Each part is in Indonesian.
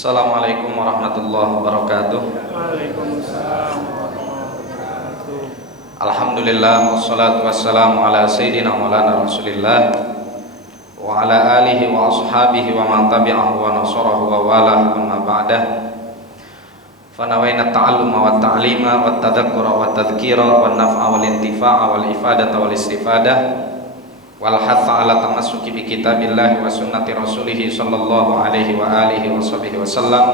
Assalamualaikum warahmatullahi wabarakatuh. Waalaikumsalam warahmatullahi wabarakatuh. Alhamdulillah wassalatu wassalamu ala sayyidina maulana Rasulillah wa ala alihi wa ashabihi wa man tabi'ahu wa nasarahu wa wala amma ba'dah. Fanawayna ta'alluma wa ta'lima wa tadhakkura wa tadhkira wa naf'a wal intifa'a wal ifadata wal istifadah wal hatha ala tamassuki bi kitabillahi wa sunnati rasulih sallallahu alaihi wa alihi wa sahbihi wa sallam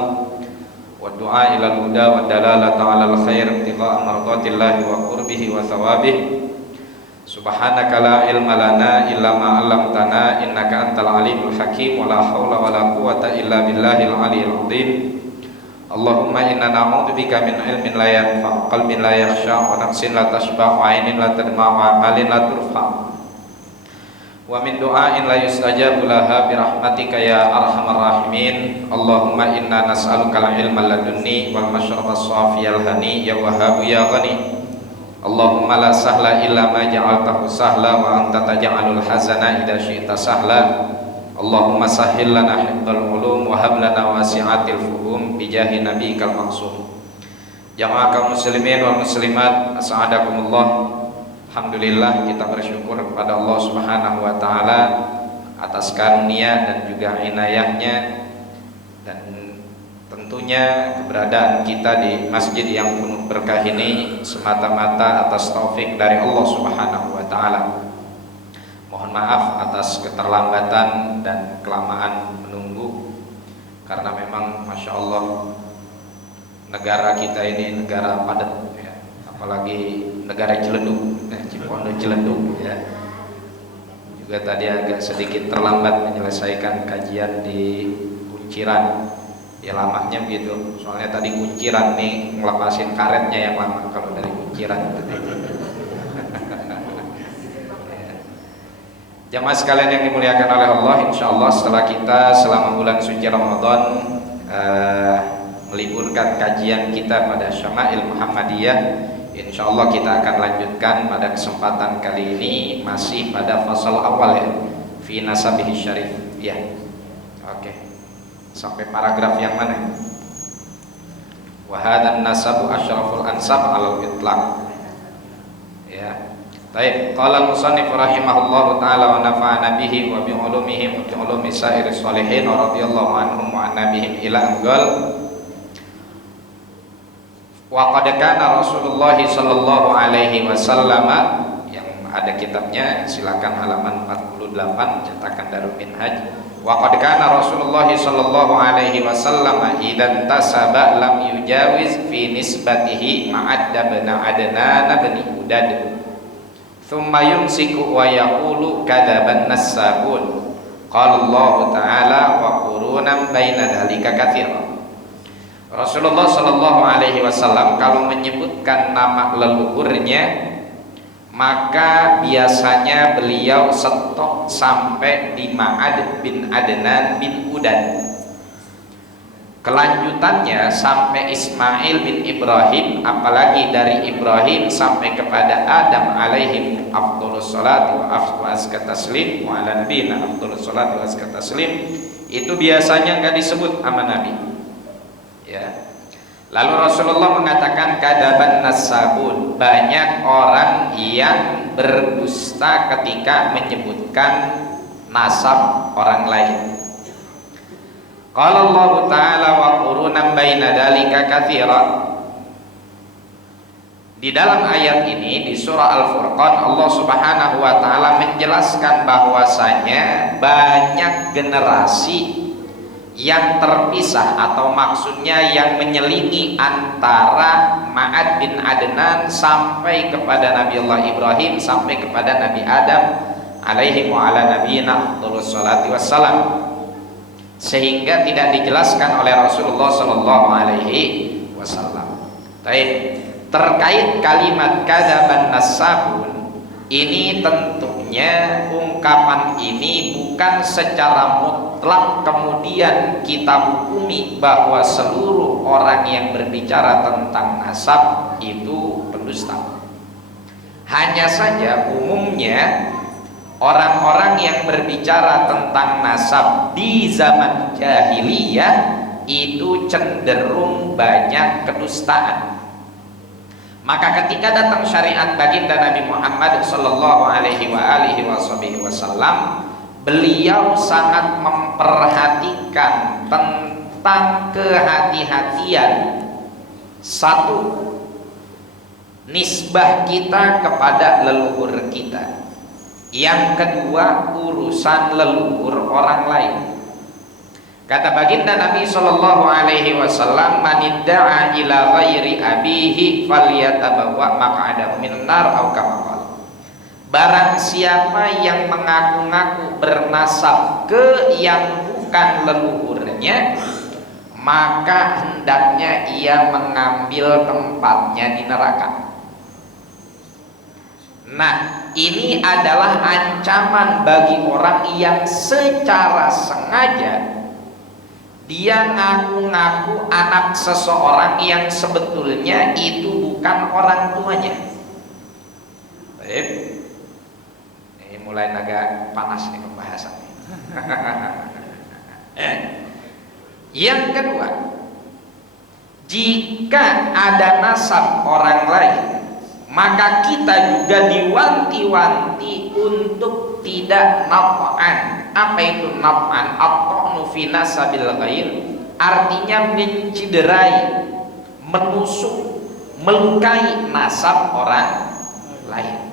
wa du'a ila al-huda wa dalalata ala al-khair ibtigha'a mardatillahi wa qurbihi wa thawabih. Subhanaka la ilma lana illa ma 'allamtana innaka antal alimul hakim wa la haula wa la quwwata illa billahil aliyyil azim. Allahumma inna na'udzubika min ilmin la yanfa', qalbin la yakhsha, wa nafsin la tashba', wa 'ainin la tadma', wa 'amalin la turfa', wa min du'ain la yustajabu laha birahmatika ya arhamar rahimin. Allahumma inna nas'aluka al-ilma ladunni wal mashraba as-safiyal hani ya wahhabu ya ghani. Allahumma la sahla illa ma ja'altahu sahla wa anta taj'alul hazana idza syi'ta sahla. Allahumma sahhil lana hifdzal ulum wa hab lana wasi'atil fuhum bi jahi nabiyikal maksum. Jamaah kaum muslimin wal muslimat, as'adakumullah. Alhamdulillah, kita bersyukur kepada Allah Subhanahu wa taala atas karunia dan juga inayahnya, dan tentunya keberadaan kita di masjid yang penuh berkah ini semata-mata atas taufik dari Allah Subhanahu wa taala. Mohon maaf atas keterlambatan dan kelamaan menunggu, karena memang Masya Allah negara kita ini negara padat ya, apalagi negara Ciledug, Cipondo Ciledug ya. Juga tadi agak sedikit terlambat menyelesaikan kajian di kunciran. Ya lamanya begitu. Soalnya tadi kunciran nih ngelepasin karetnya yang lama kalau dari kunciran. Jamaah sekalian yang dimuliakan oleh Allah, insyaallah setelah kita selama bulan suci Ramadan meliburkan kajian kita pada Syama'il Muhammadiyah, insyaallah kita akan lanjutkan pada kesempatan kali ini masih pada fasal awal ya, fi nasabihi syarif ya. Oke. Sampai paragraf yang mana? Wa hadan nasabu asyraful ansab 'alal itlaq. Ya. Baik, qala al-musannif rahimahullahu taala wa nafa'ana bihi wa bi ulumihi wa bi ulumi sa'iris sholihin wa radhiyallahu anhum wa an nabihim ila anqal. Wa qad kana Rasulullah sallallahu alaihi wasallam, yang ada kitabnya silakan halaman 48 cetakan Darul Minhaj. Wa qad kana Rasulullah sallallahu alaihi wasallam idan tasaba lam yujawiz fi nisbatihi ma'adda bin adnan bin udad. Thumma yumsiku wa yaqulu kadaban nasabun. Qala Allah ta'ala wa qurunan baina dzalika katsiran. Rasulullah Shallallahu Alaihi Wasallam kalau menyebutkan nama leluhurnya, maka biasanya beliau stop sampai di Ma'ad bin Adnan bin Udan. Kelanjutannya sampai Ismail bin Ibrahim, apalagi dari Ibrahim sampai kepada Adam alaihim afdhalus salati wa azka taslim wa ala nabiyina afdhalus salati wa azka taslim, itu biasanya enggak disebut sama Nabi. Ya. Lalu Rasulullah mengatakan kadaban nasabun, banyak orang yang berdusta ketika menyebutkan nasab orang lain. Qala Allah Ta'ala wa qurunan baina dzalika katsiran. Di dalam ayat ini di surah Al-Furqan, Allah Subhanahu wa taala menjelaskan bahwasanya banyak generasi yang terpisah, atau maksudnya yang menyelingi antara Ma'ad bin Adnan sampai kepada Nabi Allah Ibrahim sampai kepada Nabi Adam alaihi wa ala nabiyina afdhalus salati wassalam, sehingga tidak dijelaskan oleh Rasulullah sallallahu alaihi wasallam. Terkait kalimat kadaban nasabun ini, tentunya ungkapan ini bukan secara mutlak kemudian kita hukumi bahwa seluruh orang yang berbicara tentang nasab itu pendusta. Hanya saja umumnya orang-orang yang berbicara tentang nasab di zaman jahiliyah itu cenderung banyak kedustaan. Maka ketika datang syariat baginda Nabi Muhammad sallallahu alaihi wasallam, beliau sangat memperhatikan tentang kehati-hatian. Satu, nisbah kita kepada leluhur kita. Yang kedua, urusan leluhur orang lain. Kata baginda Nabi sallallahu alaihi wasallam, "Man idda'a ila ghairi abihi falyatabawwa maq'adahu minan nar," atau kama qala. Barang siapa yang mengaku-ngaku bernasab ke yang bukan leluhurnya, maka hendaknya ia mengambil tempatnya di neraka. Nah, ini adalah ancaman bagi orang yang secara sengaja dia ngaku-ngaku anak seseorang yang sebetulnya itu bukan orang tuanya. Baik. Ini mulai agak panas nih pembahasannya. Yang kedua, jika ada nasab orang lain, maka kita juga diwanti-wanti untuk tidak naf'an. Apa itu naf'an? At-ta'nu fi nasabil ghair, artinya menciderai, menusuk, melukai nasab orang lain.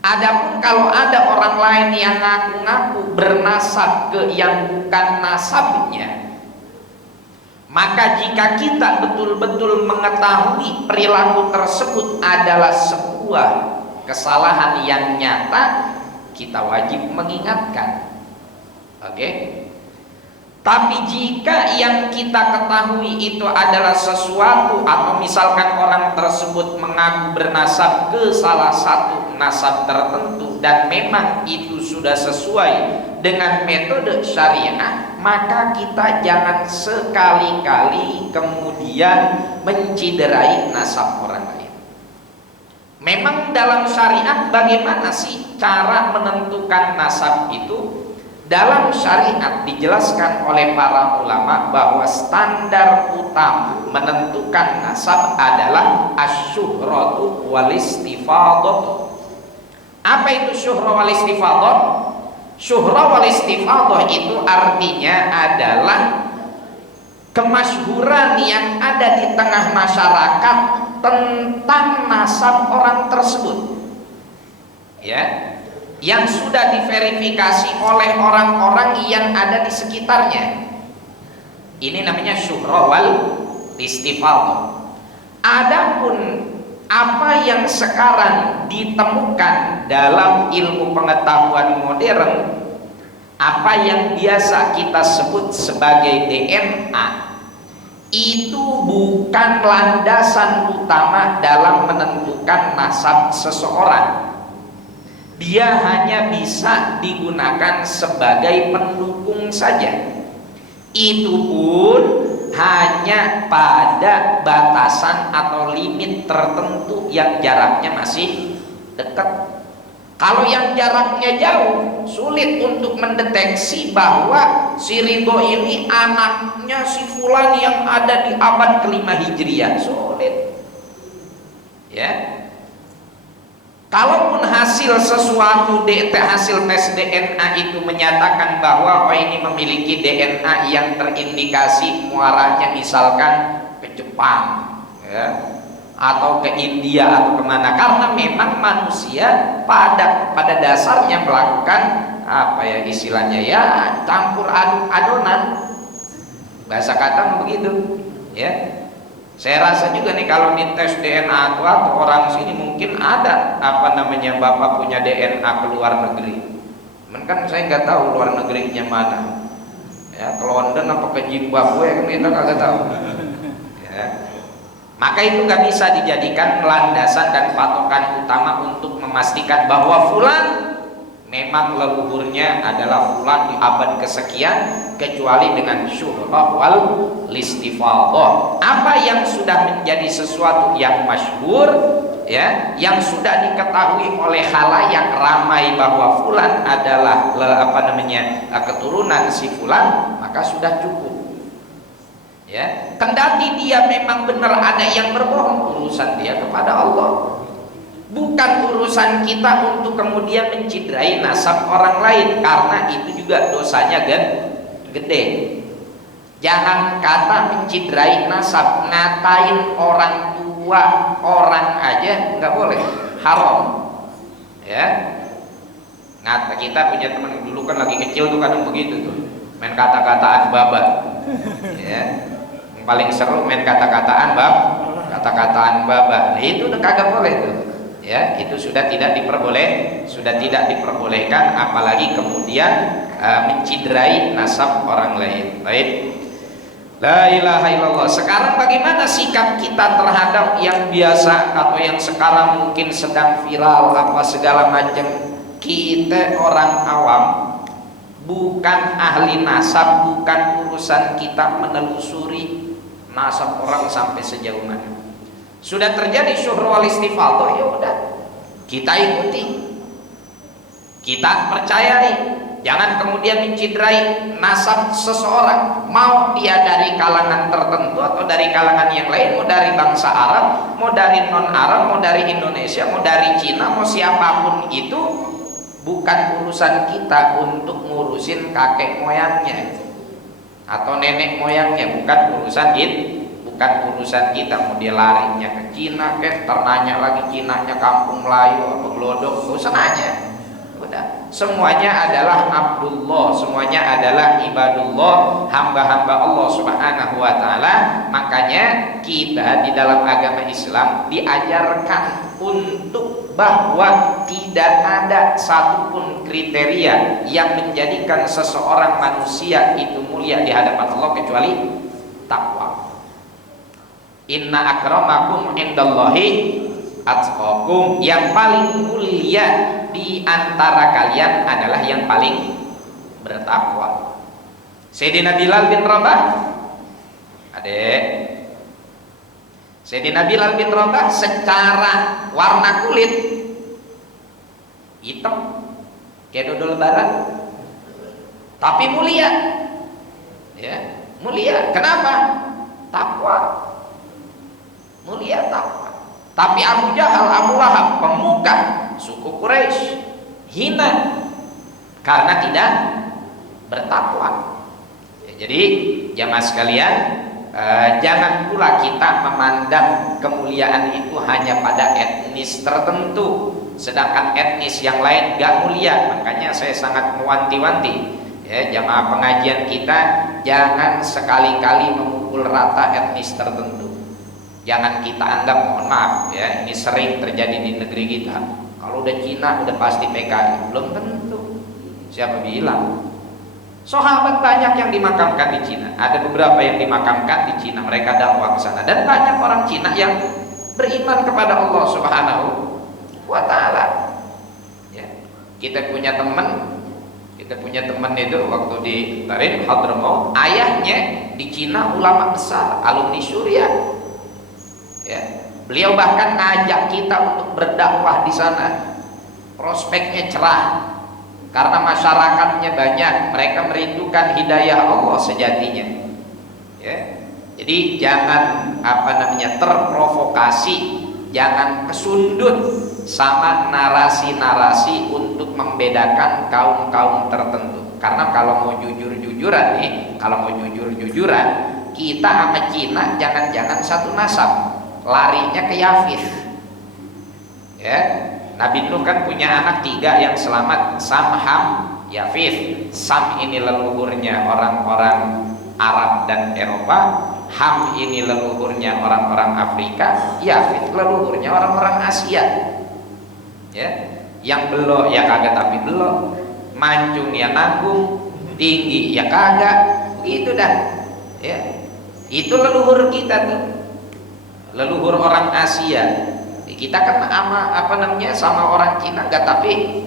Adapun kalau ada orang lain yang ngaku-ngaku bernasab ke yang bukan nasabnya, maka jika kita betul-betul mengetahui perilaku tersebut adalah sebuah kesalahan yang nyata, kita wajib mengingatkan. Oke? Tapi jika yang kita ketahui itu adalah sesuatu, atau misalkan orang tersebut mengaku bernasab ke salah satu nasab tertentu dan memang itu sudah sesuai dengan metode syariah, maka kita jangan sekali-kali kemudian menciderai nasab orang lain. Memang dalam syariat bagaimana sih cara menentukan nasab itu? Dalam syariat dijelaskan oleh para ulama bahwa standar utama menentukan nasab adalah asyuhratu wal istifadhah. Apa itu syuhrah wal istifadhah? Syuhrah wal istifadhah itu artinya adalah kemasyhuran yang ada di tengah masyarakat tentang nasab orang tersebut, ya, yang sudah diverifikasi oleh orang-orang yang ada di sekitarnya. Ini namanya syuhrah wal istifadhah. Adapun apa yang sekarang ditemukan dalam ilmu pengetahuan modern, apa yang biasa kita sebut sebagai DNA, itu bukan landasan utama dalam menentukan nasab seseorang. Dia hanya bisa digunakan sebagai pendukung saja. Itu pun hanya pada batasan atau limit tertentu yang jaraknya masih dekat. Kalau yang jaraknya jauh, sulit untuk mendeteksi bahwa si Ridho ini anaknya si Fulan yang ada di abad ke-5 Hijriah. Sulit, ya. Kalaupun hasil sesuatu hasil tes DNA itu menyatakan bahwa ini memiliki DNA yang terindikasi muaranya misalkan ke Jepang, ya, atau ke India atau kemana, karena memang manusia pada dasarnya melakukan apa ya istilahnya, ya, campur aduk adonan, bahasa kata begitu, ya. Saya rasa juga nih kalau dites DNA atau orang sini mungkin ada apa namanya bapak punya DNA ke luar negeri. Cuman kan saya nggak tahu luar negerinya mana. Ya, ke London apa ke Zimbabwe kan kita nggak tahu. Ya. Maka itu nggak bisa dijadikan landasan dan patokan utama untuk memastikan bahwa fulan memang leluhurnya adalah fulan di abad kesekian, kecuali dengan syuhrah wal istifadhah. Apa yang sudah menjadi sesuatu yang masyhur, ya, yang sudah diketahui oleh khalayak ramai bahwa fulan adalah keturunan si fulan, maka sudah cukup. Ya, kendati dia memang benar ada yang berbohong, urusan dia kepada Allah. Bukan urusan kita untuk kemudian mencidrai nasab orang lain, karena itu juga dosanya gede. Jangan kata mencidrai nasab, ngatain orang tua orang aja nggak boleh, haram. Ya, ngata kita punya teman dulu kan lagi kecil tuh kadang begitu tuh, main kata-kataan babat. Ya, yang paling seru main kata-kataan kata-kataan babat. Nah, itu udah kagak boleh tuh. Ya, itu sudah tidak diperbolehkan, apalagi kemudian mencidrai nasab orang lain. Baik. La ilaha illallah. Sekarang bagaimana sikap kita terhadap yang biasa atau yang sekarang mungkin sedang viral apa segala macam? Kita orang awam, bukan ahli nasab, bukan urusan kita menelusuri nasab orang sampai sejauh mana. Sudah terjadi syuhru wal istifadhah, ya udah kita ikuti, kita percayai. Jangan kemudian mencidrai nasab seseorang, mau dia dari kalangan tertentu atau dari kalangan yang lain, mau dari bangsa Arab, mau dari non Arab, mau dari Indonesia, mau dari Cina, mau siapapun itu, bukan urusan kita untuk ngurusin kakek moyangnya atau nenek moyangnya, bukan urusan itu. Bukan urusan kita, mau dia larinya ke Cina, ternanya lagi Cinanya kampung Melayu apa Glodok, usah nanya. Udah, semuanya adalah Abdullah, semuanya adalah ibadullah, hamba-hamba Allah Subhanahu wa taala. Makanya kita di dalam agama Islam diajarkan untuk bahwa tidak ada satupun kriteria yang menjadikan seseorang manusia itu mulia di hadapan Allah kecuali takwa. Inna akramakum indallahi atqakum. Yang paling mulia di antara kalian adalah yang paling bertakwa. Sayyidina Bilal bin Rabah, adek, Sayyidina Bilal bin Rabah secara warna kulit hitam kayak dodol lebaran, tapi mulia. Ya, mulia. Kenapa? Takwa. Mulia takwa. Tapi Abu Jahal, Abu Lahab, pemuka suku Quraisy, hina karena tidak bertakwa. Ya, jadi jamaah sekalian, jangan pula kita memandang kemuliaan itu hanya pada etnis tertentu, sedangkan etnis yang lain gak mulia. Makanya saya sangat mewanti-wanti, ya, jamaah pengajian kita jangan sekali-kali memukul rata etnis tertentu. Jangan kita anggap, mohon maaf ya, ini sering terjadi di negeri kita. Kalau udah Cina udah pasti PKI, belum tentu. Siapa bilang? Sahabat banyak yang dimakamkan di Cina. Ada beberapa yang dimakamkan di Cina, mereka dakwah ke sana, dan banyak orang Cina yang beriman kepada Allah Subhanahu wa taala. Ya. Kita punya teman itu waktu di Tarim Hadramaut, ayahnya di Cina ulama besar, alumni Syuriah. Ya, beliau bahkan ngajak kita untuk berdakwah di sana. Prospeknya cerah karena masyarakatnya banyak, mereka merindukan hidayah Allah sejatinya. Ya, jadi jangan terprovokasi, jangan kesundut sama narasi-narasi untuk membedakan kaum-kaum tertentu. Karena kalau mau jujur-jujuran nih, kita sama Cina jangan-jangan satu nasab. Larinya ke Yafith. Ya, Nabi Nuh kan punya anak 3 yang selamat, Sam, Ham, Yafith. Sam ini leluhurnya orang-orang Arab dan Eropa, Ham ini leluhurnya orang-orang Afrika, Yafith leluhurnya orang-orang Asia. Ya, yang belok ya kagak tapi belok, mancung ya nanggung, tinggi ya kagak, begitu dah. Ya, itu leluhur kita tuh. Leluhur orang Asia. Kita kan sama orang Cina nggak tapi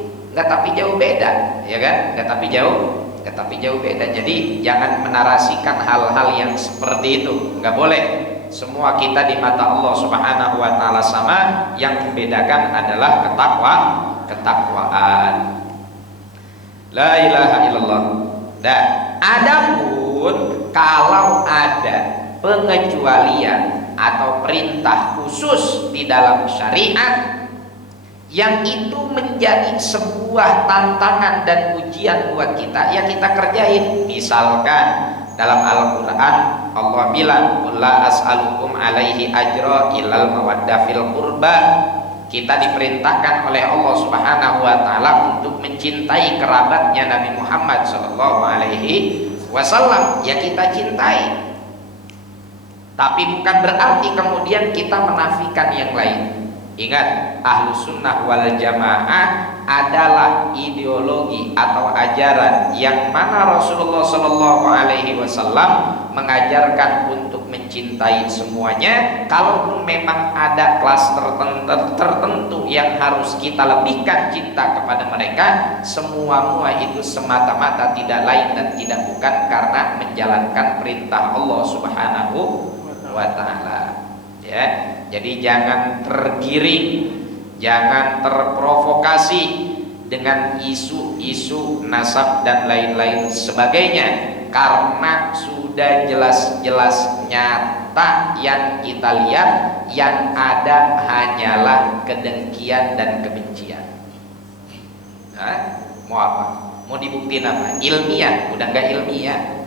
jauh beda, ya kan? Nggak tapi jauh beda. Jadi jangan menarasikan hal-hal yang seperti itu, nggak boleh. Semua kita di mata Allah Subhanahu wa taala sama, yang membedakan adalah ketakwaan. La ilaha illallah. Dan adapun kalau ada pengecualian atau perintah khusus di dalam syariat yang itu menjadi sebuah tantangan dan ujian buat kita, ya kita kerjain. Misalkan dalam Al-Quran Allah bilang, "Qul la as'alukum alaihi ajra illal mawaddah fil qurba." Kita diperintahkan oleh Allah Subhanahu wa taala untuk mencintai kerabatnya Nabi Muhammad sallallahu alaihi wasallam, ya kita cintai. Tapi bukan berarti kemudian kita menafikan yang lain. Ingat, Ahlus Sunnah wal Jamaah adalah ideologi atau ajaran yang mana Rasulullah Shallallahu Alaihi Wasallam mengajarkan untuk mencintai semuanya. Kalaupun memang ada kelas tertentu yang harus kita lebihkan cinta kepada mereka, semua itu semata-mata tidak lain dan tidak bukan karena menjalankan perintah Allah Subhanahu wa Ta'ala. Ya, jadi jangan tergiring, jangan terprovokasi dengan isu-isu nasab dan lain-lain sebagainya, karena sudah jelas-jelas nyata yang kita lihat, yang ada hanyalah kedengkian dan kebencian. Nah, mau apa? Mau dibuktiin apa? Ilmiah, udah enggak ilmiah.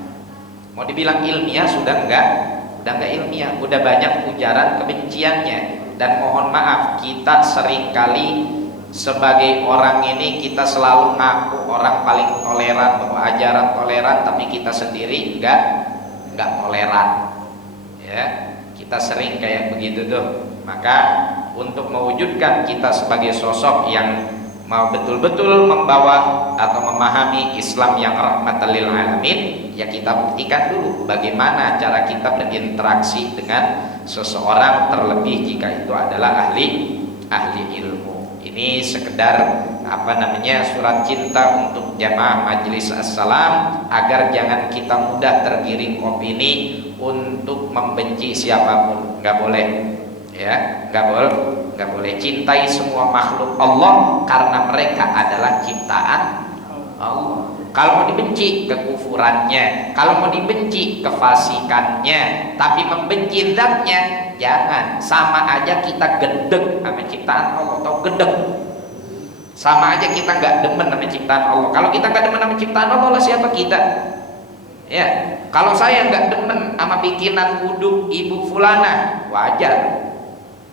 Mau dibilang ilmiah sudah enggak ilmiah, udah banyak ujaran kebenciannya. Dan mohon maaf, kita seringkali sebagai orang ini kita selalu ngaku orang paling toleran, bahwa ajaran toleran, tapi kita sendiri enggak toleran. Ya, kita sering kayak begitu tuh. Maka untuk mewujudkan kita sebagai sosok yang mau betul-betul membawa atau memahami Islam yang rahmatan lil alamin, ya kita buktikan dulu bagaimana cara kita berinteraksi dengan seseorang, terlebih jika itu adalah ahli ilmu. Ini sekedar surat cinta untuk jamaah Majelis As-Salam, agar jangan kita mudah tergiring opini untuk membenci siapapun. Nggak boleh, ya, nggak boleh. Cintai semua makhluk Allah karena mereka adalah ciptaan Allah. Kalau mau dibenci kekufurannya, kalau mau dibenci kefasikannya, tapi membenci zatnya jangan. Sama aja kita gedeg sama ciptaan Allah, atau gedeg. Sama aja kita nggak demen sama ciptaan Allah. Kalau kita nggak demen sama ciptaan Allah, lah siapa kita? Ya, kalau saya nggak demen sama bikinan uduk ibu fulana, wajar.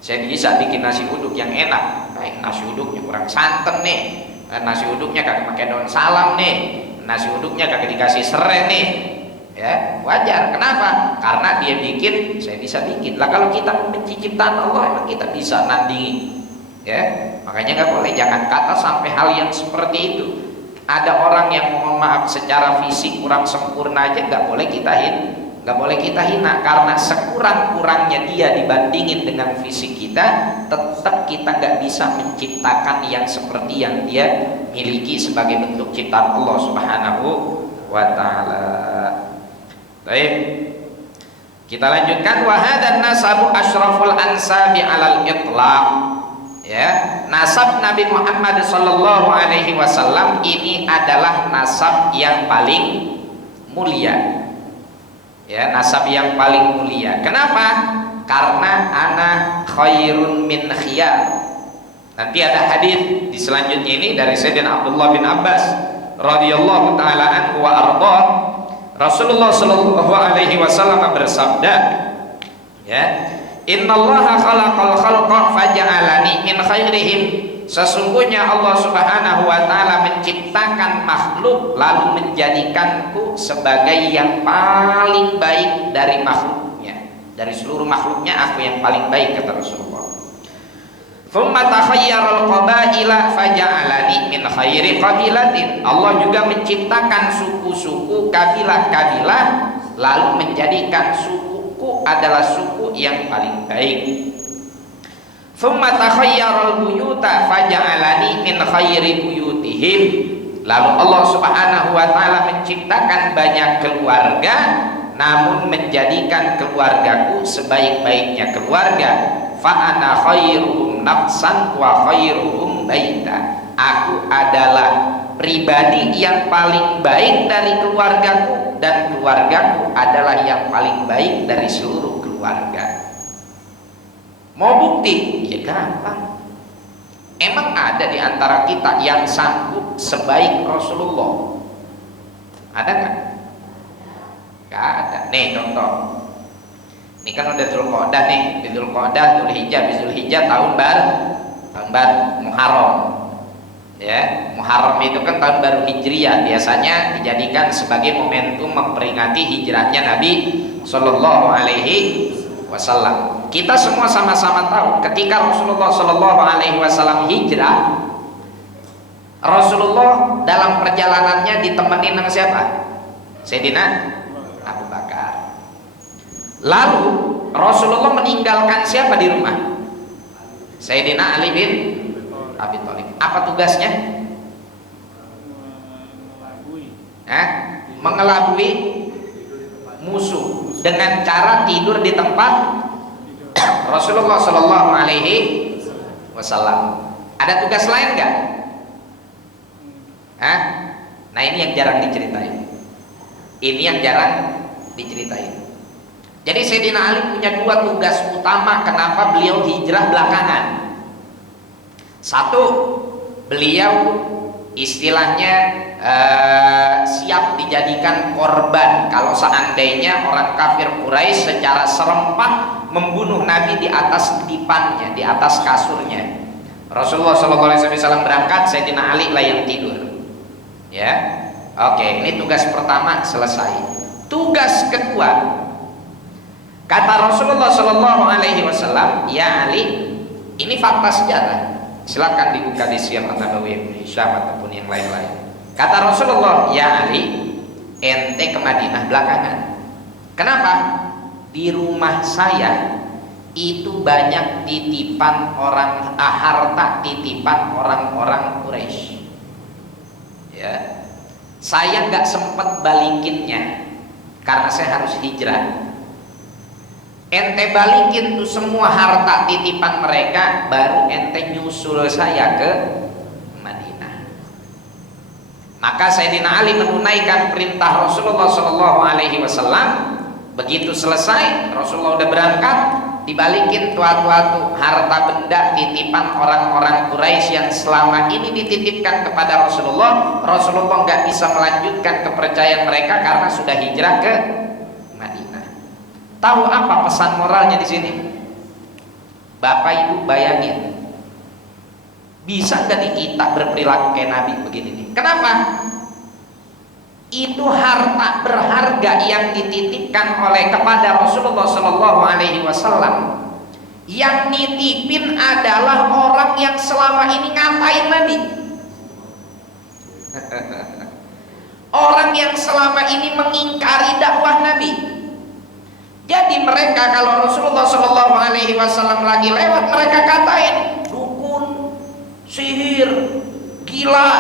Saya bisa bikin nasi uduk yang enak. Baik, nasi uduknya kurang santan nih, nasi uduknya kagak pakai daun salam nih, nasi uduknya kagak dikasih serai nih, ya wajar. Kenapa? Karena dia bikin, saya bisa bikin. Lah kalau kita membenci ciptaan Allah, emang kita bisa nandingi? Ya, makanya nggak boleh, jangan kata sampai hal yang seperti itu. Ada orang yang mohon maaf secara fisik kurang sempurna aja nggak boleh kita hina, karena sekurang-kurangnya dia dibandingin dengan fisik kita, tetap kita nggak bisa menciptakan yang seperti yang dia miliki sebagai bentuk ciptaan Allah Subhanahu wa Ta'ala. Baik, kita lanjutkan. Wa hadan nasabu asyraful ansabi alal itlaq. Ya, nasab Nabi Muhammad sallallahu alaihi wasallam ini adalah nasab yang paling mulia. Ya, nasab yang paling mulia. Kenapa? Karena ana khairun min khiyar. Nanti ada hadis di selanjutnya ini dari Sayyidina Abdullah bin Abbas radhiyallahu taala anhu wa arda. Rasulullah sallallahu alaihi wasallam bersabda, ya, innallaha khalaqal khalqa faja'alani min khairihim. Sesungguhnya Allah Subhanahu wa Ta'ala menciptakan makhluk lalu menjadikanku sebagai yang paling baik dari makhluknya. Dari seluruh makhluknya aku yang paling baik, kata Rasulullah. Thumma takhayyara al-qabaila faja'alani min khairi qabilatin. Allah juga menciptakan suku-suku, kabilah-kabilah, lalu menjadikan sukuku adalah suku yang paling baik. Thumma takhayyara al-buyuta faja'alani min khairi buyutihim. Lalu Allah Subhanahu wa Ta'ala menciptakan banyak keluarga, namun menjadikan keluargaku sebaik-baiknya keluarga. Fa ana khairuhum nafsan wa khairuhum baita. aku adalah pribadi yang paling baik dari keluargaku, dan keluargaku adalah yang paling baik dari seluruh keluarga. Mau bukti? Ya gampang. Emang ada di antara kita yang sanggup sebaik Rasulullah? Ada nggak? Nggak ada. Nih contoh. Ini kan udah Dzulqa'dah nih, di Dzulqa'dah, Dzulhijjah tahun baru Muharram. Ya, Muharram itu kan tahun baru Hijriyah, biasanya dijadikan sebagai momentum memperingati hijrahnya Nabi Shallallahu Alaihi Wasallam. Kita semua sama-sama tahu ketika Rasulullah Shallallahu Alaihi Wasallam hijrah, Rasulullah dalam perjalanannya ditemani dengan siapa? Sayyidina Abu Bakar. Lalu Rasulullah meninggalkan siapa di rumah? Sayyidina Ali bin Abi Thalib. Apa tugasnya? Mengelabui musuh dengan cara tidur di tempat Rasulullah Shallallahu Alaihi Wasallam. Ada tugas lain nggak? Nah ini yang jarang diceritain. Ini yang jarang diceritain. Jadi Sayyidina Ali punya dua tugas utama kenapa beliau hijrah belakangan. Satu, beliau istilahnya siap dijadikan korban kalau seandainya orang kafir Quraisy secara serempak membunuh Nabi di atas dipannya, di atas kasurnya. Rasulullah SAW berangkat, Sayyidina Ali lah yang tidur. Ya, oke, ini tugas pertama selesai. Tugas kedua, kata Rasulullah SAW, ya Ali, ini fakta sejarah. Silakan dibuka di Siyar An-Nabawi Ibnu Hisham ataupun yang lain-lain. Kata Rasulullah, ya Ali, ente ke Madinah belakangan. Kenapa? Di rumah saya itu banyak titipan orang, harta titipan orang-orang Quraisy. Ya, saya nggak sempat balikinnya karena saya harus hijrah. Ente balikin tuh semua harta titipan mereka, baru ente nyusul saya ke Madinah. Maka Sayyidina Ali menunaikan perintah Rasulullah SAW. Begitu selesai, Rasulullah udah berangkat, dibalikin tuatu harta benda titipan orang-orang Quraisy yang selama ini dititipkan kepada Rasulullah. Rasulullah nggak bisa melanjutkan kepercayaan mereka karena sudah hijrah ke Madinah. Tahu apa pesan moralnya di sini? Bapak Ibu bayangin, bisa nggak nih kita berperilaku kayak Nabi begini nih? Kenapa? Itu harta berharga yang dititipkan oleh kepada Rasulullah Shallallahu Alaihi Wasallam. Yang nitipin adalah orang yang selama ini ngatain Nabi. Orang yang selama ini mengingkari dakwah Nabi. Jadi mereka kalau Rasulullah Shallallahu Alaihi Wasallam lagi lewat, mereka katain dukun, sihir, gila.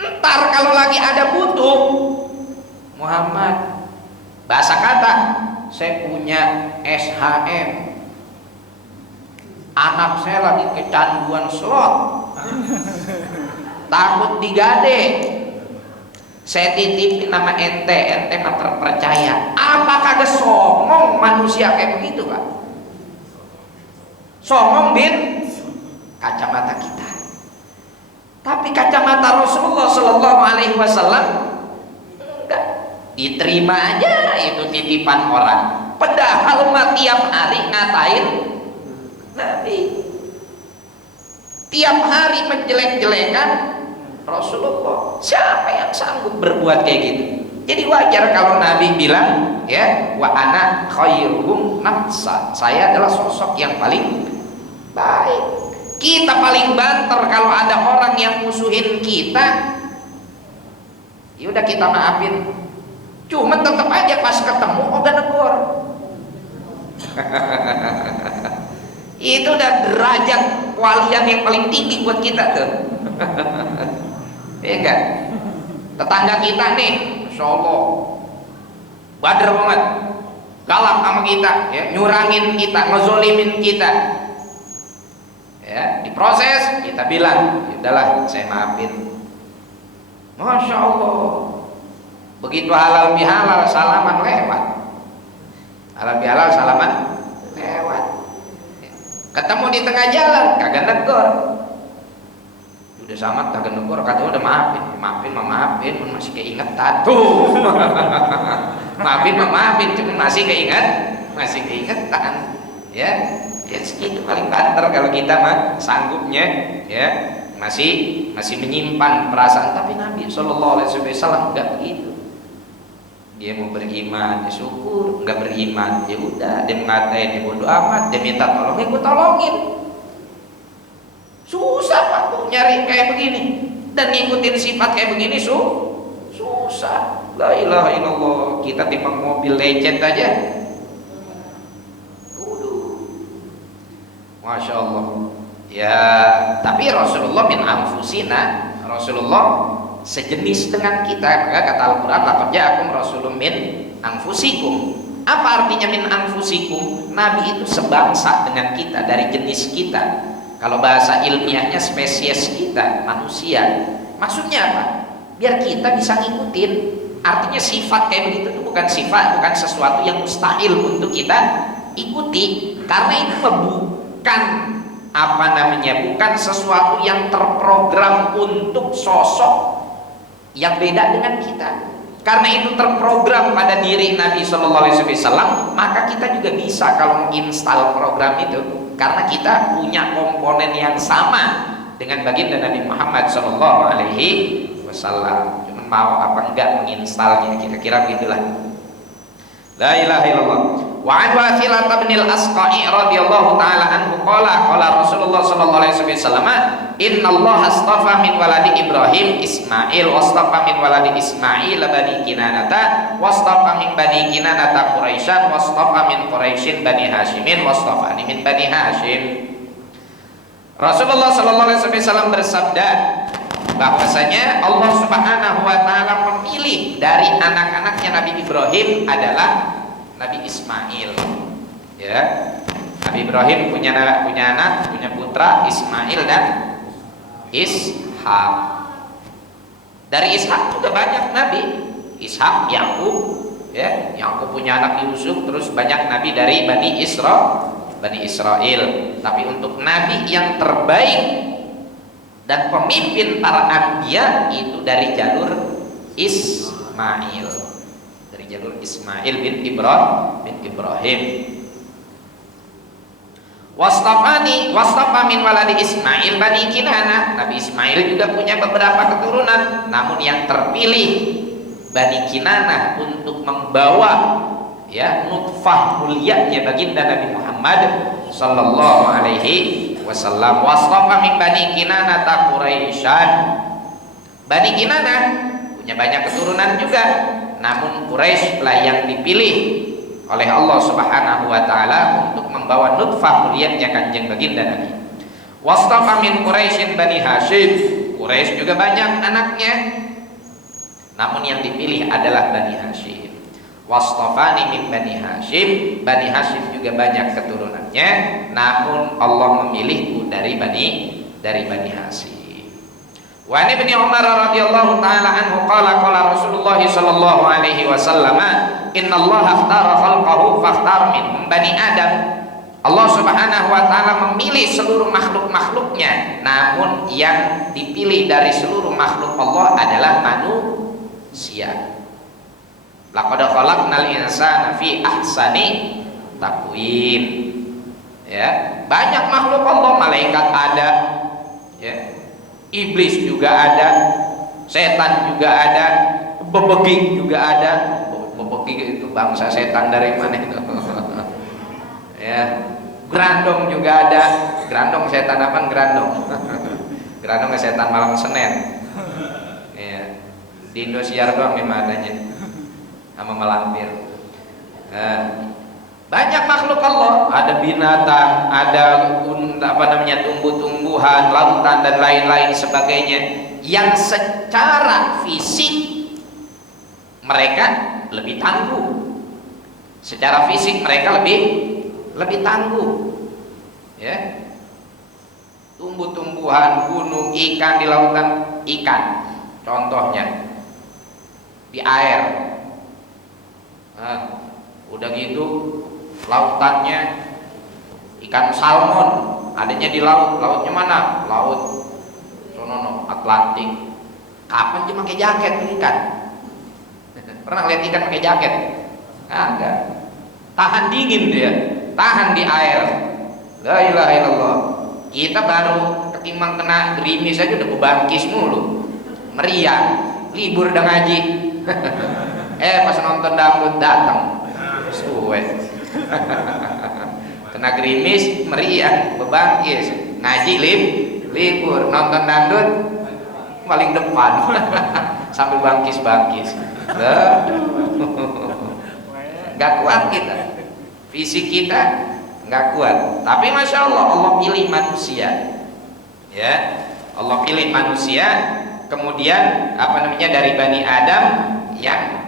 Ntar kalau lagi ada butuh, Muhammad, bahasa kata, saya punya SHM, anak saya lagi kecanduan slot, takut digade, saya titipin nama ente mah terpercaya. Apa kagak songong manusia kayak begitu, Pak? Songong bin kacamata kita. Tapi kacamata Rasulullah Shallallahu Alaihi Wasallam enggak, diterima aja itu titipan orang. Padahal mah tiap hari ngatain Nabi, tiap hari menjelek-jelekan Rasulullah. Siapa yang sanggup berbuat kayak gitu? Jadi wajar kalau Nabi bilang, ya, wa ana khairuhum nafsa, saya adalah sosok yang paling baik. Kita paling banter kalau ada orang yang musuhin kita, ya udah kita maafin. Cuma tetap aja pas ketemu oga negor. Itu udah derajat kewalian yang paling tinggi buat kita tuh. Iya kan? Tetangga kita nih, Masya Allah, badar banget, galak sama kita, ya, nyurangin kita, ngezolimin kita. Ya, diproses, kita bilang, "Yaudahlah, saya maafin." Masya Allah, begitu halal bihalal salaman lewat. Halal bihalal salaman lewat. Ketemu di tengah jalan, kagak negor. Udah sama kagak negor, kata udah maafin, masih keingetan tuh. maafin, cuma masih keingetan. Ya, ya segitu paling banter kalau kita mah sanggupnya, ya masih menyimpan perasaan. Tapi Nabi Shallallahu Alaihi Wasallam enggak begitu. Dia mau beriman, ya syukur. Enggak beriman, ya udah. Dia mengatain, ya bodo amat. Dia minta tolong, ya gue tolongin. Susah Pak tuh nyari kayak begini dan ngikutin sifat kayak begini, susah. La ilaha illallah. Kita timbang mobil legend aja. Masya Allah. Ya, tapi Rasulullah min anfusina, Rasulullah sejenis dengan kita. Maka kata Al-Quran, laqad ja'akum rasulun min anfusikum. Apa artinya min anfusikum? Nabi itu sebangsa dengan kita, dari jenis kita. Kalau bahasa ilmiahnya spesies kita, manusia. Maksudnya apa? Biar kita bisa ngikutin. Artinya sifat kayak begitu itu bukan bukan sesuatu yang mustahil untuk kita ikuti. Karena itu bukan bukan sesuatu yang terprogram untuk sosok yang beda dengan kita. Karena itu terprogram pada diri Nabi Shallallahu Alaihi Wasallam, maka kita juga bisa kalau menginstal program itu, karena kita punya komponen yang sama dengan baginda Nabi Muhammad Shallallahu Alaihi Wasallam. Cuma mau apa enggak menginstalnya, kira-kira begitulah. La ilaha illallah. Wa an Wathilah bin al-Asqa'i radhiyallahu taala anhu qala Rasulullah sallallahu alaihi wasallam, "Innallaha astafa min waladi Ibrahim Ismail wastafa min waladi Ismail bani Kinanata wastafa min bani Kinanata Quraisyan wastafa min Quraisyin bani Hashimin wastafani min bani Hashim." Rasulullah sallallahu alaihi wasallam bersabda bahwasanya Allah Subhanahu wa taala memilih dari anak-anaknya Nabi Ibrahim adalah Nabi Ismail. Ya. Nabi Ibrahim punya putra Ismail dan Ishak. Dari Ishak juga banyak nabi. Ishak, Yakub, ya. Yakub punya anak Yusuf, terus banyak nabi dari Bani Israel. Tapi untuk nabi yang terbaik dan pemimpin para anbiya itu dari jalur Ismail, dari jalur Ismail bin Ibrahim. Wastafa min waladi Ismail bani Kinanah. Nabi Ismail juga punya beberapa keturunan, namun yang terpilih Bani Kinanah untuk membawa nutfah mulianya baginda Nabi Muhammad sallallahu alaihi wasallam. Wastafa min bani Kinanah Quraisyan. Bani Kinanah punya banyak keturunan juga, namun Quraisy lah yang dipilih oleh Allah Subhanahu wa taala untuk membawa nutfah mulianya kanjeng baginda Nabi. Wastafa min Quraisyin bani Hashim. Quraisy juga banyak anaknya, namun yang dipilih adalah Bani Hashim. Wastafani min bani Hashim. Bani Hashim juga banyak keturunannya, namun Allah memilihku dari Bani Hashim. Wa an Ibnu Umar radhiyallahu taala anhu qala Rasulullah sallallahu alaihi wasallam, "Innallaha ikhtara khalqahu fakhtara minhum bani Adam." Allah Subhanahu wa taala memilih seluruh makhluk-makhluknya, namun yang dipilih dari seluruh makhluk Allah adalah manusia. Laqad khalaqnal insana fi ahsani taqwim. Ya, banyak makhluk Allah, malaikat ada, ya. Iblis juga ada, setan juga ada, bebegik juga ada. Bebegik itu bangsa setan dari mana itu? Ya, grandong juga ada. Grandong setan apa? Grandong. Grandong setan malam Senin. Ya. Di Indosiar doang memang adanya. Sama Malampir. Banyak makhluk Allah, ada binatang, ada tumbuh-tumbuhan, lautan dan lain-lain sebagainya, yang secara fisik mereka lebih tangguh. Secara fisik mereka lebih tangguh. Ya. tumbuh-tumbuhan, gunung, ikan di lautan, ikan. Contohnya di air. Nah, udah gitu lautannya ikan salmon adanya di laut. Lautnya mana? Laut sono Atlantik. Kapan dia pakai jaket ikan? Pernah lihat ikan pakai jaket? Agak. Tahan dingin dia, tahan di air. La ilaha illallah. Kita baru ketimbang kena gerimis aja udah bebangkis mulu, meriang, libur udah ngaji. Pas nonton dangdut datang, suwe. Kena gerimis, meriang, bebangkis, ngaji libur, nonton dangdut paling depan, sambil bangkis. Nggak kuat kita, fisik kita nggak kuat. Tapi masya Allah, Allah pilih manusia, ya. Allah pilih manusia, kemudian dari Bani Adam yang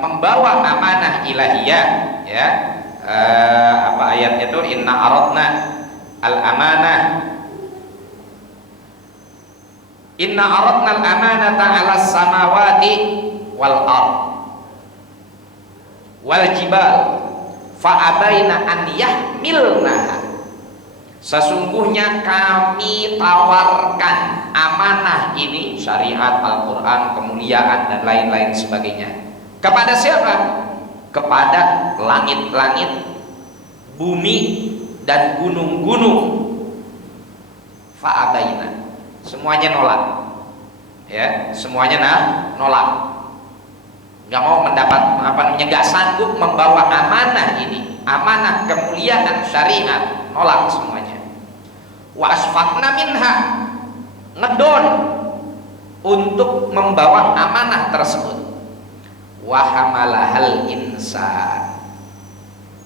membawa amanah ilahiyah, ya. Ayatnya itu inna aradna al amanah al-amanata 'alas samawati wal ard wal jibal fa'abaina an yahmilnaha. Sesungguhnya kami tawarkan amanah ini, syariat, Al-Quran, kemuliaan dan lain-lain sebagainya, kepada siapa? Kepada langit-langit, bumi dan gunung-gunung. Fa'abaina, semuanya nolak, ya, semuanya nolak. Nggak mau mendapat nggak sanggup membawa amanah ini, amanah kemuliaan syariat, nolak semuanya. Wa asfaqna minha, ngedon untuk membawa amanah tersebut. Wa hamalahal insan,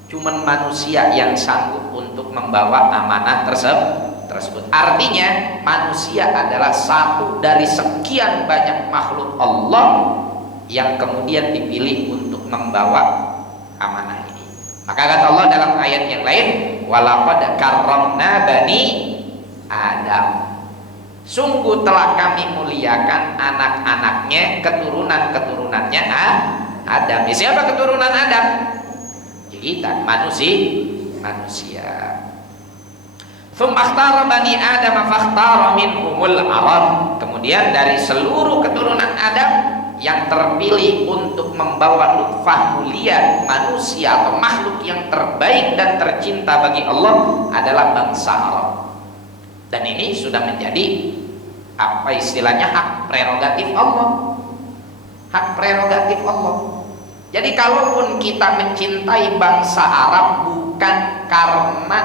cuman manusia yang sanggup untuk membawa amanah tersebut. Artinya manusia adalah satu dari sekian banyak makhluk Allah yang kemudian dipilih untuk membawa amanah ini. Maka kata Allah dalam ayat yang lain, walaqad karramna bani Adam, sungguh telah kami muliakan anak-anaknya, keturunan-keturunannya Adam. Siapa keturunan Adam? Kita, manusia. Tsumma bani Adam fakhtara minhumul Arab. Kemudian dari seluruh keturunan Adam yang terpilih untuk membawa nutfah mulia, manusia atau makhluk yang terbaik dan tercinta bagi Allah adalah bangsa Arab. Dan ini sudah menjadi istilahnya hak prerogatif Allah. Hak prerogatif Allah. Jadi kalaupun kita mencintai bangsa Arab bukan karena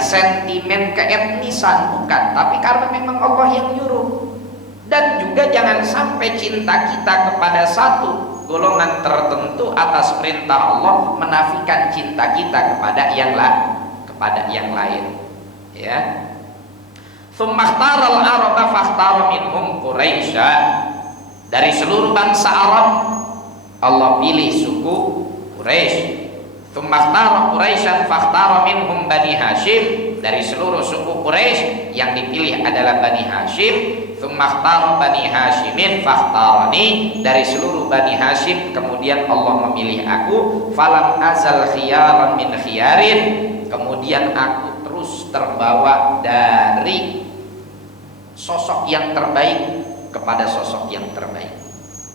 sentimen keetnisan, bukan, tapi karena memang Allah yang nyuruh. Dan juga jangan sampai cinta kita kepada satu golongan tertentu atas perintah Allah menafikan cinta kita kepada yang lain, ya. Tsummakhtaral araba fakhtara minhum Quraisy. Dari seluruh bangsa Arab Allah pilih suku Quraisy. Tsummakhtara Quraisyan fakhtara minhum Bani Hashim. Dari seluruh suku Quraisy yang dipilih adalah Bani Hashim. Tsummakhtara Bani Hashimin fakhtarani. Dari seluruh Bani Hashim kemudian Allah memilih aku. Falam azal khiyaran min khiyarin. Kemudian aku terus terbawa dari sosok yang terbaik kepada sosok yang terbaik.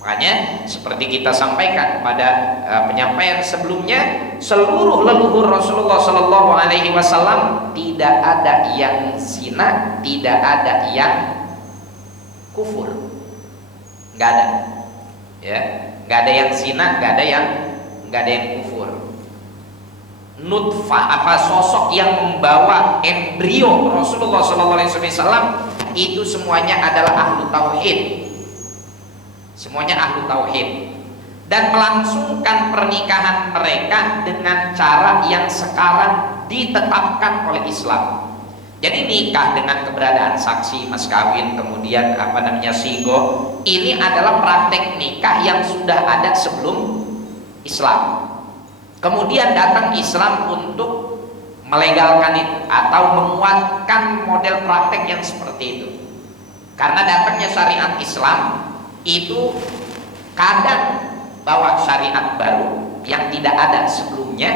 Makanya seperti kita sampaikan pada penyampaian sebelumnya, seluruh leluhur Rasulullah Shallallahu Alaihi Wasallam tidak ada yang zina, tidak ada yang kufur, nggak ada, ya, nggak ada yang zina, nggak ada yang kufur. Nutfah sosok yang membawa embrio Rasulullah Shallallahu Alaihi Wasallam itu semuanya adalah ahlu tauhid. Semuanya ahlu tauhid dan melangsungkan pernikahan mereka dengan cara yang sekarang ditetapkan oleh Islam. Jadi nikah dengan keberadaan saksi, mas kawin, kemudian sigo, ini adalah praktek nikah yang sudah ada sebelum Islam. Kemudian datang Islam untuk melegalkan itu atau menguatkan model praktek yang seperti itu. Karena datangnya syariat Islam itu kadang bawa syariat baru yang tidak ada sebelumnya,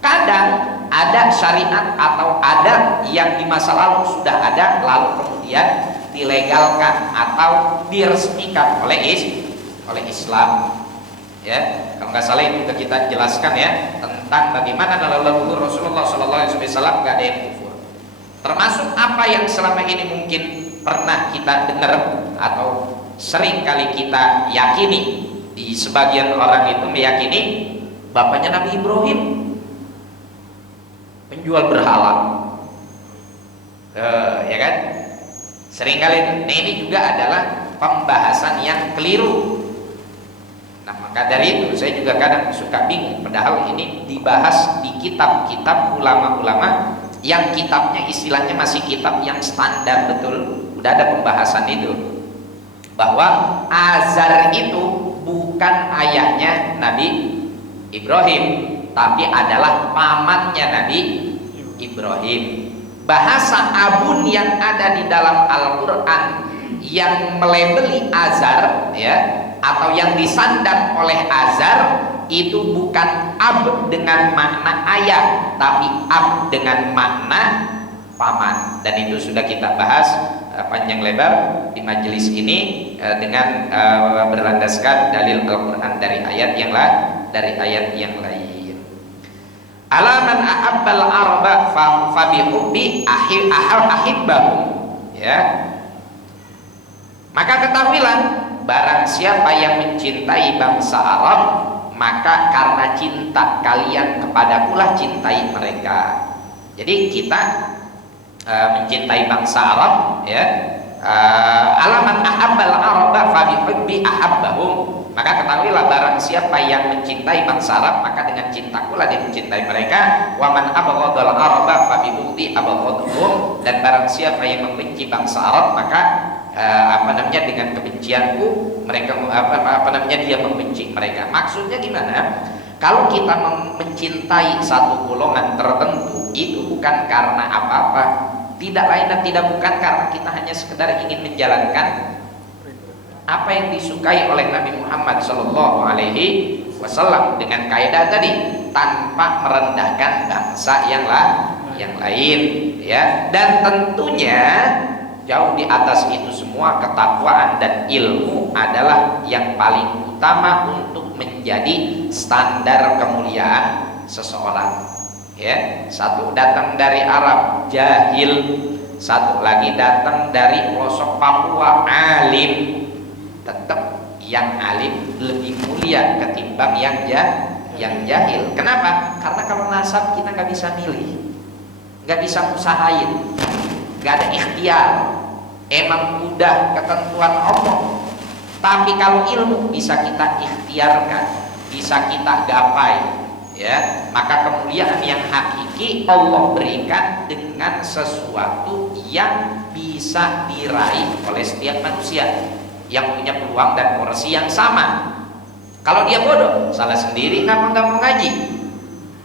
kadang ada syariat atau adat yang di masa lalu sudah ada lalu kemudian dilegalkan atau diresmikan oleh Islam. Ya, kalau nggak salah itu kita jelaskan ya tentang bagaimana leluhur Rasulullah SAW nggak ada yang kufur. Termasuk apa yang selama ini mungkin pernah kita dengar atau sering kali kita yakini, di sebagian orang itu meyakini bapaknya Nabi Ibrahim penjual berhala, ya kan? Sering kali itu. Nah, ini juga adalah pembahasan yang keliru. Nah, maka dari itu saya juga kadang suka bingung, padahal ini dibahas di kitab-kitab ulama-ulama yang kitabnya istilahnya masih kitab yang standar betul, udah ada pembahasan itu bahwa Azar itu bukan ayahnya Nabi Ibrahim, tapi adalah pamannya Nabi Ibrahim. Bahasa abun yang ada di dalam Al-Quran yang melebeli Azar ya, atau yang disandang oleh Azar itu bukan ab dengan makna ayah, tapi ab dengan makna paman. Dan itu sudah kita bahas panjang lebar di majelis ini dengan berlandaskan dalil Al-Quran dari ayat yang lain. Alaman a'abbal arba fa bi hubbi ahibbahum, ya. Maka ketahuilah, barang siapa yang mencintai bangsa Arab, maka karena cinta kalian kepadakulah cintai mereka. Jadi kita mencintai bangsa Arab, ya. Alaman ahabbal araba fa bi hubbi ahabbahum. Maka ketahuilah, barang siapa yang mencintai bangsa Arab, maka dengan cintakulah dia mencintai mereka. Wa man abghadal araba fa bi bughdi abghadhum. Dan barang siapa yang membenci bangsa Arab, maka dengan kebencianku mereka dia membenci mereka. Maksudnya gimana? Kalau kita mencintai satu golongan tertentu, itu bukan karena apa-apa, tidak lain dan tidak bukan karena kita hanya sekedar ingin menjalankan apa yang disukai oleh Nabi Muhammad SAW dengan kaidah tadi, tanpa merendahkan bangsa yang lain, ya. Dan tentunya jauh di atas itu semua, ketakwaan dan ilmu adalah yang paling utama untuk menjadi standar kemuliaan seseorang. Ya, satu datang dari Arab jahil, satu lagi datang dari pelosok Papua alim, tetap yang alim lebih mulia ketimbang yang jahil. Kenapa? Karena kalau nasab kita nggak bisa milih, nggak bisa usahain, nggak ada ikhtiar, emang udah ketentuan Allah. Tapi kalau ilmu bisa kita ikhtiarkan, bisa kita gapai, ya. Maka kemuliaan yang hakiki Allah berikan dengan sesuatu yang bisa diraih oleh setiap manusia yang punya peluang dan porsi yang sama. Kalau dia bodoh, salah sendiri, ngapa nggak mau ngaji,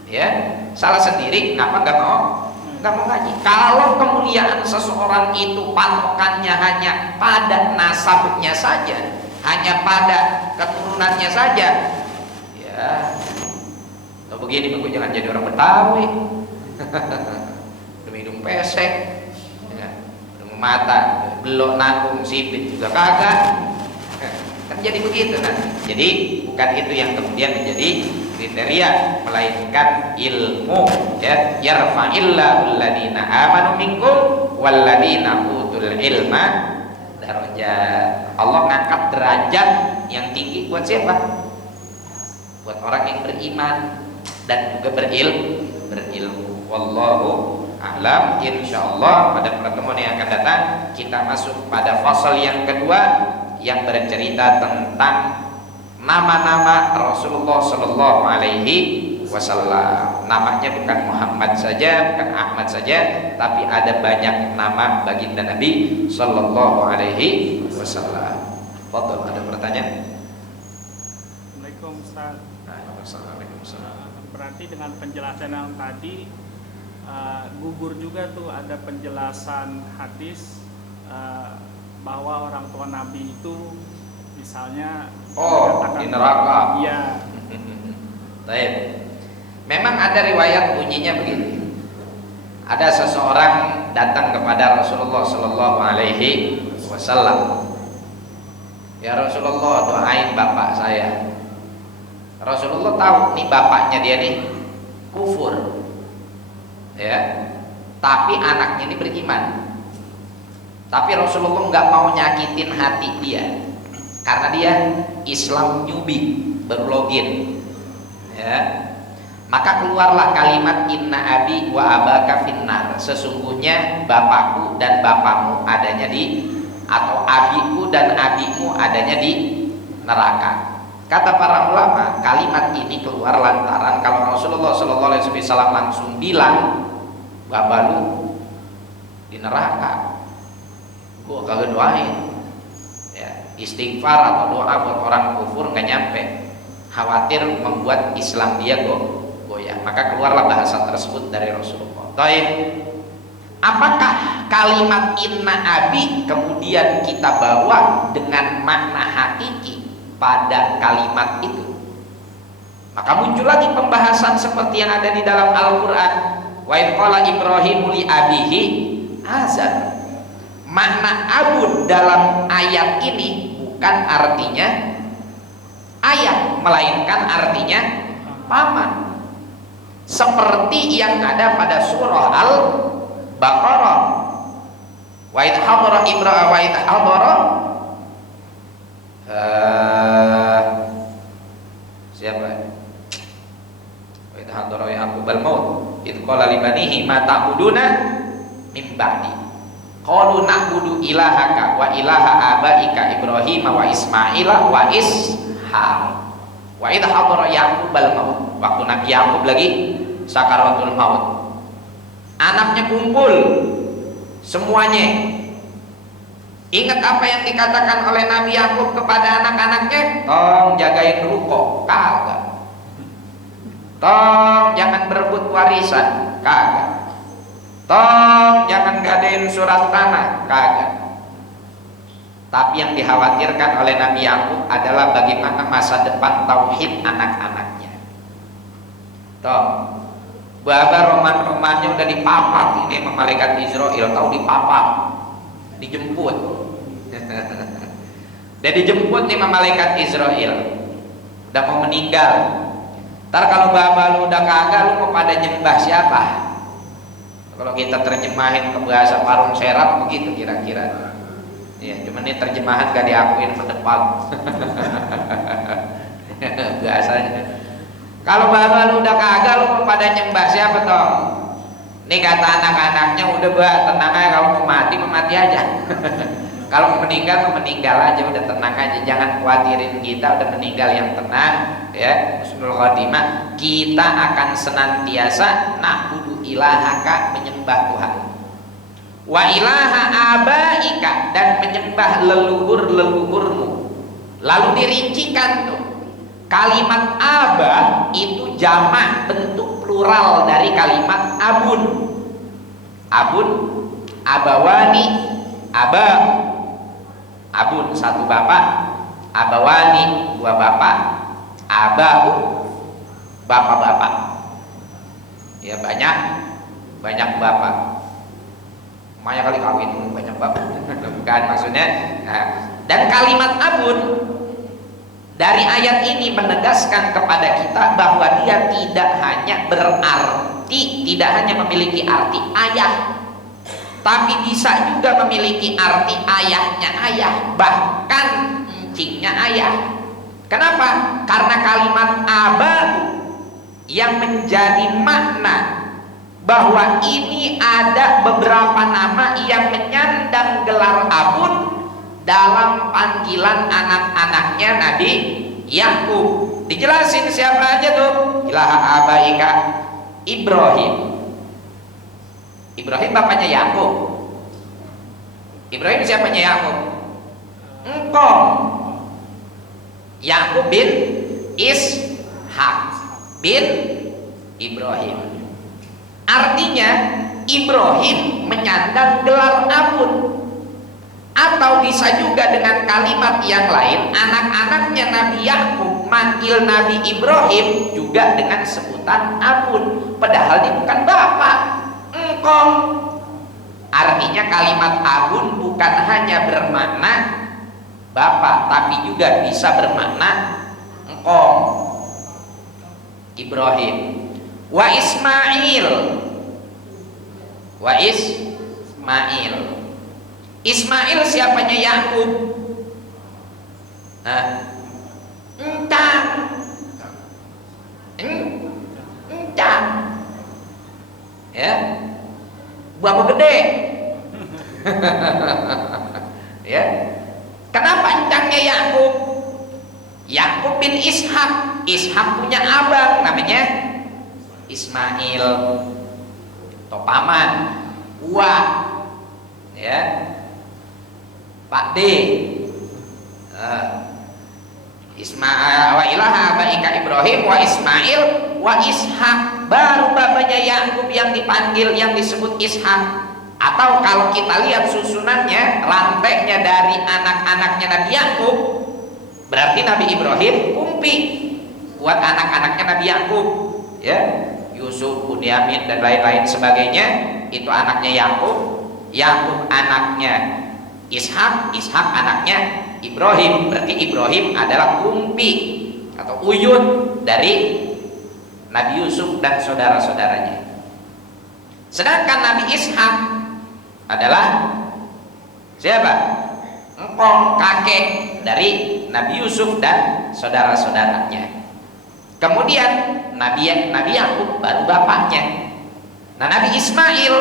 ya. Salah sendiri, ngapa nggak mau ngaji. Kalau kemuliaan seseorang itu patokannya hanya pada nasabnya saja, hanya pada keturunannya saja, ya. Kalau begini aku jangan jadi orang Betawi. Demi hidung pesek, ya. Demi mata belok nanggung sipit juga kagak. Kan jadi begitu nanti. Jadi bukan itu yang kemudian menjadi kriteria, melainkan ilmu, ya. Yarfa'illahu alladziina aamanu minkum walladziina utul ilma darajat. Allah ngangkat derajat yang tinggi buat siapa? Buat orang yang beriman dan juga berilmu. Wallahu a'lam. Insyaallah pada pertemuan yang akan datang kita masuk pada fasal yang kedua yang bercerita tentang nama-nama Rasulullah Sallallahu Alaihi Wasallam. Namanya bukan Muhammad saja, bukan Ahmad saja, tapi ada banyak nama baginda Nabi Sallallahu Alaihi Wasallam. Fadhil, ada pertanyaan? Assalamualaikum Ustaz. Waalaikumsalam. Berarti dengan penjelasan yang tadi gugur juga tuh ada penjelasan hadis bahwa orang tua Nabi itu misalnya di neraka. Iya. Baik. Memang ada riwayat bunyinya begini. Ada seseorang datang kepada Rasulullah Shallallahu Alaihi Wasallam. Ya Rasulullah, doain bapak saya. Rasulullah tahu nih bapaknya dia nih kufur, ya. Tapi anaknya ini beriman. Tapi Rasulullah nggak mau nyakitin hati dia, karena dia Islam newbie, baru login, ya. Maka keluarlah kalimat inna abi wa abaka finnar. Sesungguhnya bapakku dan bapakmu adanya di, atau abiku dan abimu adanya di neraka. Kata para ulama, kalimat ini keluar lantaran kalau Rasulullah SAW langsung bilang, bapak lu di neraka, gua kagak doain. Ya, istighfar atau doa buat orang kufur nggak nyampe, khawatir membuat Islam dia goyah. Maka keluarlah bahasa tersebut dari Rasulullah. Taib. Apakah kalimat inna abi kemudian kita bawa dengan makna hakiki pada kalimat itu? Maka muncul lagi pembahasan seperti yang ada di dalam Al-Quran. Wa idh qala Ibrahimu li abihi azar. Makna abud dalam ayat ini bukan artinya ayah, melainkan artinya paman. Seperti yang ada pada surah Al-Baqarah. Wa idh hadara Ibrahim wa idh hadara siapa? Wa idh hadara Ya'qub al-maut idh qala li banihi ma ta'buduna min ba'di qalu na'budu ilahaka wa ilaha abaika Ibrahim wa Ismaila wa Ishaq. Wa idh hadara Ya'qub al-maut, waktu Nabi Ya'qub lagi sakaratul maut, anaknya kumpul semuanya. Ingat apa yang dikatakan oleh Nabi Ya'qub kepada anak-anaknya? Tong jagain ruko, kagak. Tong jangan berebut warisan, kagak. Tong jangan gadein surat tanah, kagak. Tapi yang dikhawatirkan oleh Nabi Ya'qub adalah bagaimana masa depan tauhid anak-anaknya. Tong, baba roman-romannya udah dipapak ini sama malaikat Israel, tahu dipapak, dijemput. Udah dijemput nih sama malaikat Israel, udah mau meninggal. Ntar kalau baba lu udah kagak, lu mau pada nyembah siapa? Kalau kita terjemahin ke bahasa Parung Serap begitu kira-kira. Ya, cuman ini terjemahan gak diakuin mendepak. Biasanya. Kalau baba lu udah kagak, lu mau pada nyembah siapa toh? Nih kata anak-anaknya, udah bah tenang aja, kalau mau mati aja. Kalau mau meninggal aja, udah tenang aja, jangan khawatirin, kita udah meninggal yang tenang, ya. Husnul khotimah, kita akan senantiasa na'budu ilahaka, menyembah Tuhan. Wa ilaha abaika, dan menyembah leluhur-leluhurmu. Lalu dirincikan tuh, kalimat aba itu jamak bentuk plural dari kalimat abun. Abun, abawani, abun satu bapak, abawani dua bapak, abahu bapak-bapak. Ya banyak bapak. Maya kali kawin banyak bapak. Bukan maksudnya. Nah, dan kalimat abun dari ayat ini menegaskan kepada kita bahwa dia tidak hanya berarti, tidak hanya memiliki arti ayah, tapi bisa juga memiliki arti ayahnya ayah, bahkan encingnya ayah. Kenapa? Karena kalimat abad yang menjadi makna bahwa ini ada beberapa nama yang menyandang gelar abun dalam panggilan anak-anaknya Nabi Yakub. Dijelasin siapa aja tuh? Ilaha abaika Ibrahim. Ibrahim bapaknya Yakub. Ibrahim siapanya Yakub? Engkau. Yakub bin Ishak bin Ibrahim. Artinya Ibrahim menyandang gelar abun. Atau bisa juga dengan kalimat yang lain, anak-anaknya Nabi Yakub manggil Nabi Ibrahim juga dengan sebutan abun, padahal dia bukan bapak, engkong. Artinya kalimat abun bukan hanya bermakna bapak, tapi juga bisa bermakna engkong. Ibrahim wa Ismail, wa Ismail. Ismail siapanya Yakub? Entang, entang, ya, berapa gede? Ya, kenapa entangnya Yakub? Yakub bin Ishak. Ishak punya abang namanya Ismail, atau paman, Wah, ya. Pak D, Ismail wa ilaha abaika Ibrahim wa Ismail wa Ishak. Baru bapaknya Yakub yang dipanggil, yang disebut Ishak. Atau kalau kita lihat susunannya, rantainya dari anak-anaknya Nabi Yakub, berarti Nabi Ibrahim kumpi buat anak-anaknya Nabi Yakub, ya, Yusuf, Bunyamin dan lain-lain sebagainya. Itu anaknya Yakub, Yakub anaknya Ishak, Ishak anaknya Ibrahim. Berarti Ibrahim adalah kumpi atau uyut dari Nabi Yusuf dan saudara-saudaranya. Sedangkan Nabi Ishak adalah siapa? Engkong, kakek dari Nabi Yusuf dan saudara-saudaranya. Kemudian Nabi Yakub baru bapaknya. Nah, Nabi Ismail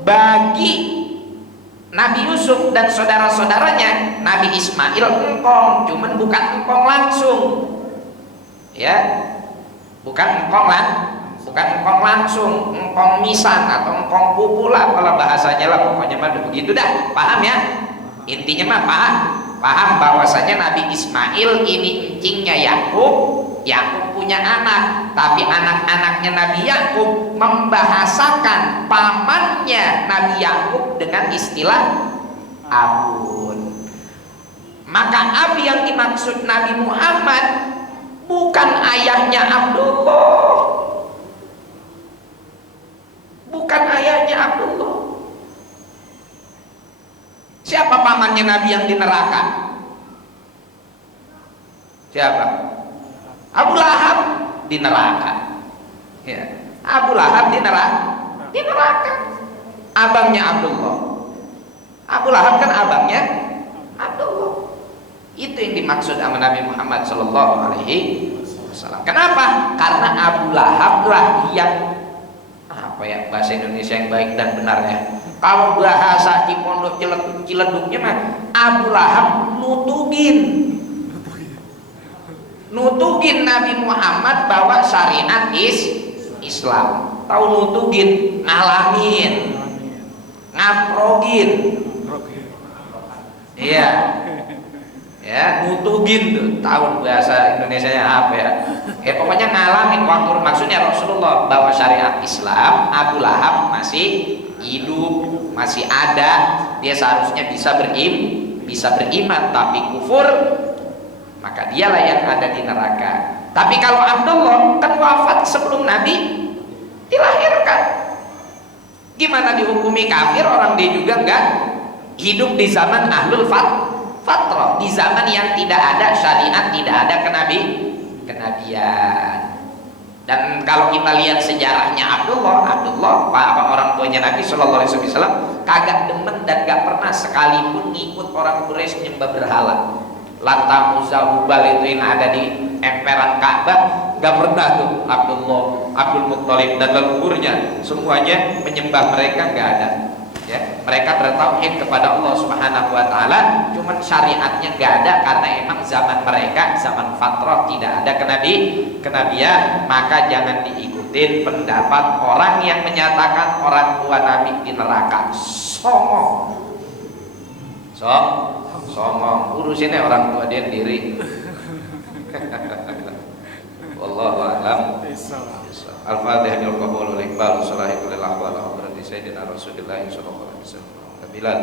bagi Nabi Yusuf dan saudara-saudaranya, Nabi Ismail engkong, cuman bukan engkong langsung, ya, bukan engkong langsung, engkong misan atau engkong pupula kalau bahasanya lah, pokoknya mah begitu dah, paham ya? Intinya mah paham bahwasanya Nabi Ismail ini encingnya Yakub. Yakub punya anak, tapi anak-anaknya Nabi Yakub membahasakan pamannya Nabi Yakub dengan istilah abun. Maka abi yang dimaksud Nabi Muhammad bukan ayahnya Abdullah, bukan ayahnya Abdullah. Siapa pamannya Nabi yang di neraka? Siapa? Abu Lahab di neraka, ya. Abu Lahab di neraka. Abangnya Abdullah. Abu Lahab kan abangnya Abdullah. Itu yang dimaksud sama Nabi Muhammad Sallallahu Alaihi Wasallam. Kenapa? Karena Abu Lahab lah yang apa ya, bahasa Indonesia yang baik dan benarnya. Kalau bahasa di pondok Ciledugnya mah Abu Lahab nutugin Nabi Muhammad bahwa syariat Islam. Tahu nutugin, ngalamin, ngaprogin, iya, ya, nutugin tuh. Tahu bahasa Indonesianya apa ya? Pokoknya ngalamin waktu, maksudnya Rasulullah bahwa syariat Islam. Abu Lahab masih hidup, masih ada, dia seharusnya bisa beriman, tapi kufur, maka dialah yang ada di neraka. Tapi kalau Abdullah kan wafat sebelum Nabi dilahirkan, gimana dihukumi kafir? Orang dia juga enggak hidup di zaman ahlul fatrah, di zaman yang tidak ada syariat, tidak ada kenabian. Dan kalau kita lihat sejarahnya Abdullah, orang tuanya Nabi Shallallahu Alaihi Wasallam kagak demen dan gak pernah sekalipun ngikut orang Quraisy menyembah berhala. Lata, Uzza, Hubal itu yang ada di emperan Ka'bah, gak pernah tuh Abdul Muttalib dan leluhurnya semuanya menyembah mereka, gak ada. Ya, mereka bertauhid kepada Allah Subhanahu Wa Taala, cuman syariatnya gak ada karena emang zaman mereka zaman fatrah, tidak ada kenabian. Maka jangan diikutin pendapat orang yang menyatakan orang tua Nabi di neraka. Songong, urusinnya orang tua dia sendiri. Wallahu a'lam. Al-Fatihah bil qabul wal iqbal salahul ahwal hadrati sayyidina Rasulillah sallallahu alaihi wasallam. Bilal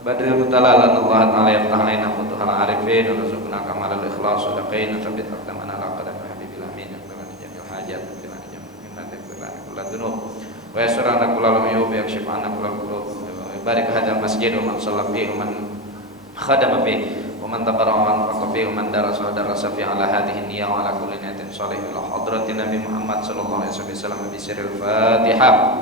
Badril mutalalan Allah ta'ala yaftah alaina futuhal arifin wa rizqna kamalal ikhlas wa laqina tsabbit aqdamana ala qadam habibil amin ya rabbal jamil hajat bila jamil bila kullu dunub wa yasurana kullu uyub yakshifana kullu qulub barik hadzal masjid wa man shalla fihi wa man khadama fihi wa man tabarra'a wa anfaqa fihi wa man darasa fi ala hadhihi niyyah wa ala kulli niyatin salih ila hadratin nabi Muhammad sallallahu alaihi wasallam bi sirril Fatihah.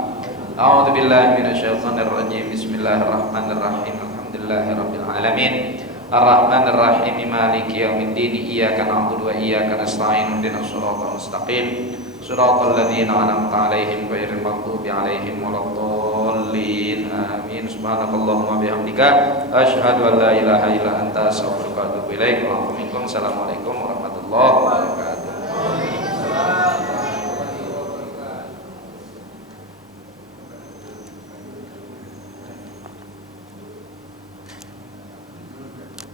A'udzu billahi minasyaitonir rajim. Bismillahirrahmanirrahim. Alhamdulillahirabbil alamin. Arrahmanir rahim. Maliki yaumiddin. Iyyaka na'budu wa iyyaka nasta'in. Ihdinas siratal mustaqim. Siratal ladzina an'amta 'alaihim ghairil maghdubi 'alaihim waladdallin. Amin. Subhanakallahumma bihamdika asyhadu an la ilaha illa anta astaghfiruka wa atubu ilaik. Wa assalamualaikum warahmatullahi